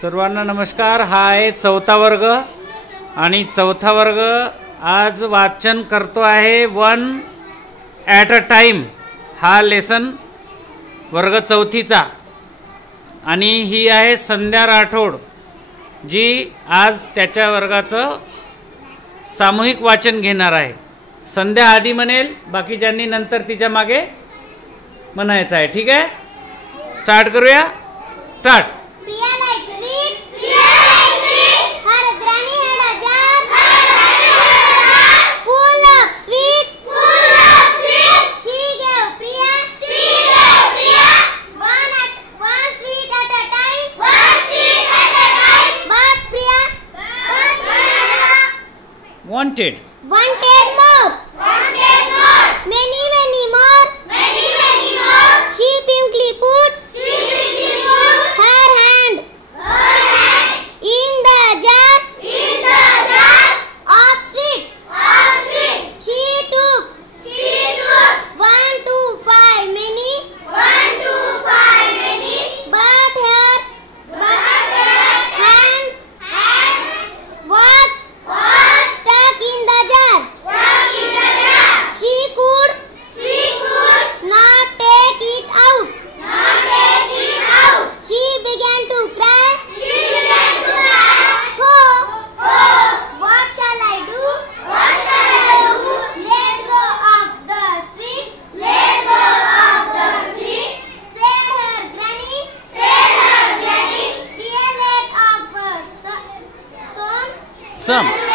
सर्वांना नमस्कार। हा आहे चौथा वर्ग आणि चौथा वर्ग आज वाचन करतो आहे वन ॲट अ टाइम। हा लेसन वर्ग चौथीचा आणि ही आहे संध्या राठोड जी आज त्याच्या वर्गाचं सामूहिक वाचन घेणार आहे। संध्या आधी म्हणेल, बाकीच्यांनी नंतर तिच्या मागे म्हणायचं आहे। ठीक आहे, स्टार्ट करूया। Start. Priya likes sweet. Priya likes sweet. Her granny had a jar. Her granny had a jar. Full of sweet. Full of sweet. She gave Priya. She gave Priya. One sweet at a time. One sweet at a time. But Priya wanted more. Wanted more. Many more. Many more. She pinkly put. Her hand in the jar of sweet. She took 1 to 5 many. But her hand was stuck in the jar. She could not take it out. She began to cry. Oh, what shall I do? Let go of the sweet. Said her granny. Priya let off some.